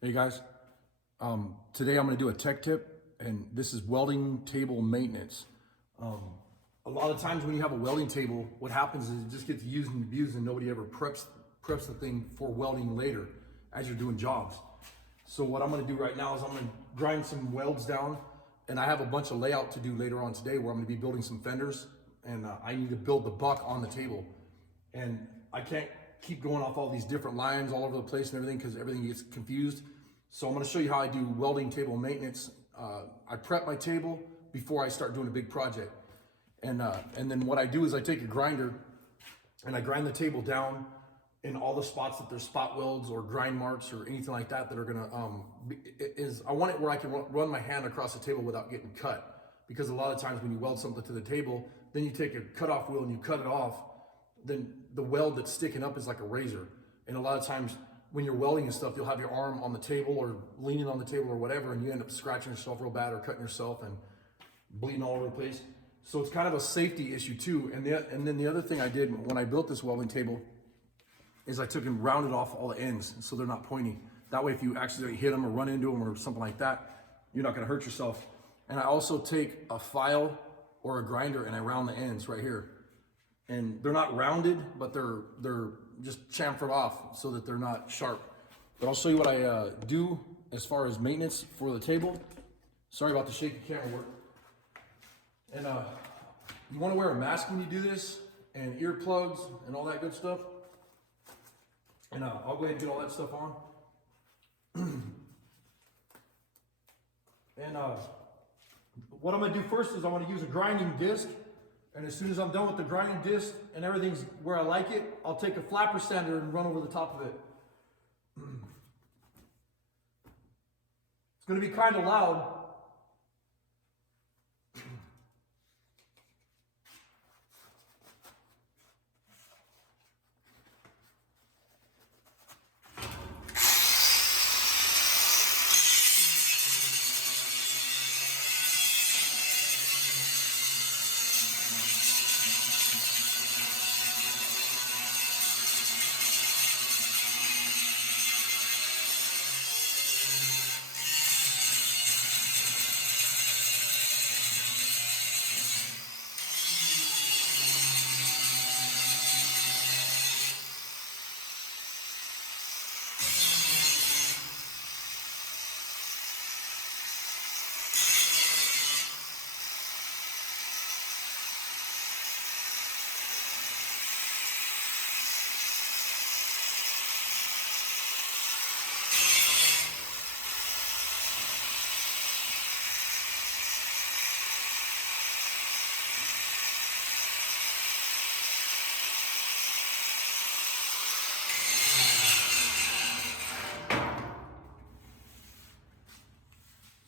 Hey guys, today I'm going to do a tech tip, and this is welding table maintenance. A lot of times when you have a welding table, what happens is it just gets used and abused, and nobody ever preps the thing for welding later as you're doing jobs. So what I'm going to do right now is I'm going to grind some welds down, and I have a bunch of layout to do later on today where I'm going to be building some fenders, and I need to build the buck on the table, and I can't keep going off all these different lines all over the place and everything because everything gets confused. So I'm going to show you how I do welding table maintenance. I prep my table before I start doing a big project, and then what I do is I take a grinder and I grind the table down in all the spots that there's spot welds or grind marks or anything like that that are gonna I want it where I can run my hand across the table without getting cut, because a lot of times when you weld something to the table, then you take a cutoff wheel and you cut it off, then the weld that's sticking up is like a razor. And a lot of times when you're welding and stuff, you'll have your arm on the table or leaning on the table or whatever, and you end up scratching yourself real bad or cutting yourself and bleeding all over the place. So it's kind of a safety issue too. And then the other thing I did when I built this welding table is I took and rounded off all the ends so they're not pointy. That way if you accidentally hit them or run into them or something like that, you're not gonna hurt yourself. And I also take a file or a grinder and I round the ends right here. And they're not rounded, but they're just chamfered off so that they're not sharp. But I'll show you what I do as far as maintenance for the table. Sorry about the shaky camera work. And you want to wear a mask when you do this, and earplugs and all that good stuff. And I'll go ahead and get all that stuff on. And what I'm going to do first is I'm going to use a grinding disc. And as soon as I'm done with the grinding disc and everything's where I like it, I'll take a flapper sander and run over the top of it. It's going to be kind of loud.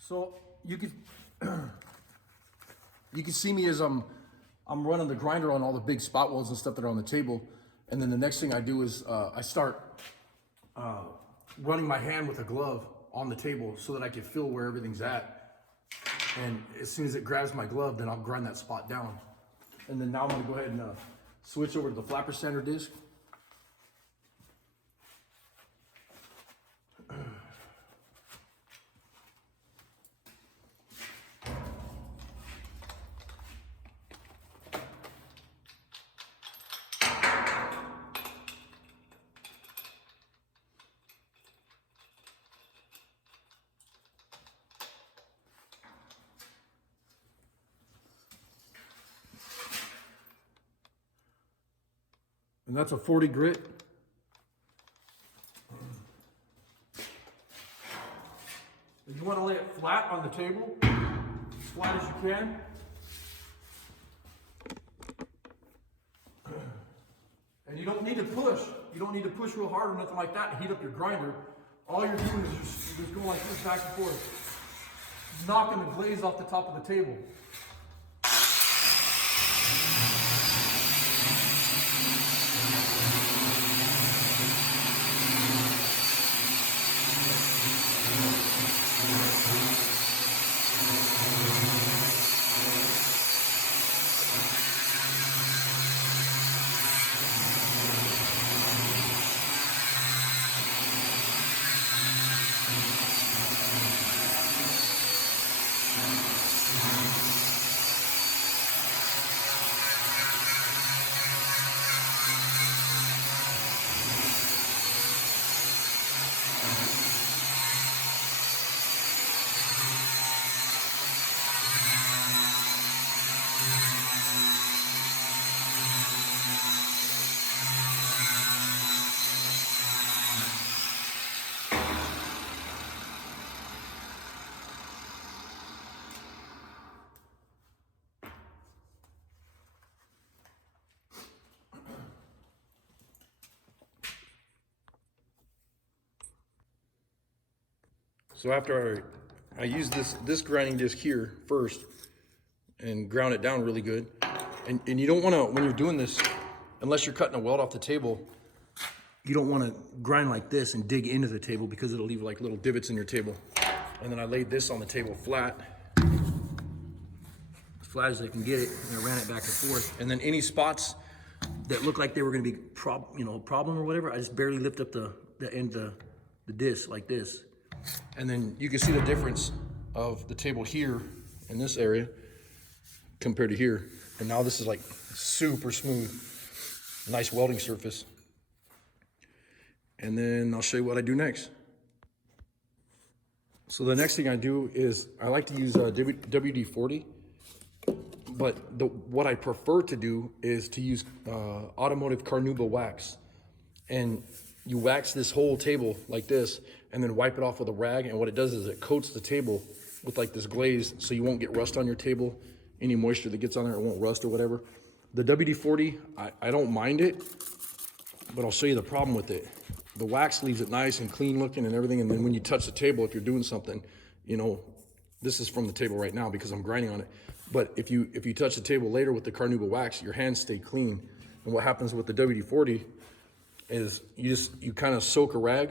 So you can see me as I'm running the grinder on all the big spot welds and stuff that are on the table, and then the next thing I do is I start running my hand with a glove on the table so that I can feel where everything's at. And as soon as it grabs my glove, then I'll grind that spot down. And then now I'm going to go ahead and switch over to the flapper sander disc. And that's a 40 grit. And you want to lay it flat on the table, as flat as you can. And you don't need to push. You don't need to push real hard or nothing like that to heat up your grinder. All you're doing is just going like this back and forth, knocking the glaze off the top of the table. So after I use this grinding disc here first and ground it down really good. And you don't want to, when you're doing this, unless you're cutting a weld off the table, you don't want to grind like this and dig into the table because it'll leave like little divots in your table. And then I laid this on the table flat, as flat as I can get it, and I ran it back and forth. And then any spots that look like they were going to be a problem or whatever, I just barely lift up the end of the disc like this. And then you can see the difference of the table here in this area compared to here. And now this is like super smooth, nice welding surface. And then I'll show you what I do next. So the next thing I do is I like to use WD-40, but what I prefer to do is to use automotive carnauba wax. And you wax this whole table like this and then wipe it off with a rag. And what it does is it coats the table with like this glaze so you won't get rust on your table. Any moisture that gets on there, it won't rust or whatever. The WD-40, I don't mind it, but I'll show you the problem with it. The wax leaves it nice and clean looking and everything, and then when you touch the table, if you're doing something, you know, this is from the table right now because I'm grinding on it, but if you touch the table later with the carnauba wax, your hands stay clean. And what happens with the WD-40 is you kind of soak a rag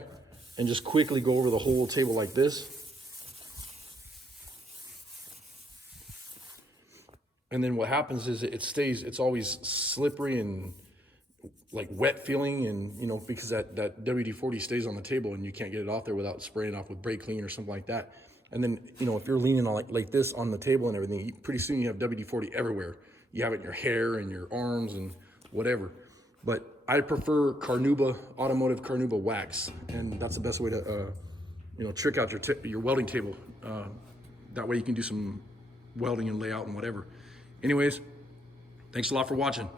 and just quickly go over the whole table like this. And then what happens is it's always slippery and like wet feeling, and you know, because that WD-40 stays on the table and you can't get it off there without spraying it off with brake clean or something like that. And then, you know, if you're leaning on like this on the table and everything, pretty soon you have WD-40 everywhere. You have it in your hair and your arms and whatever. But I prefer automotive carnauba wax, and that's the best way to you know, trick out your welding table. That way you can do some welding and layout and whatever. Anyways, thanks a lot for watching.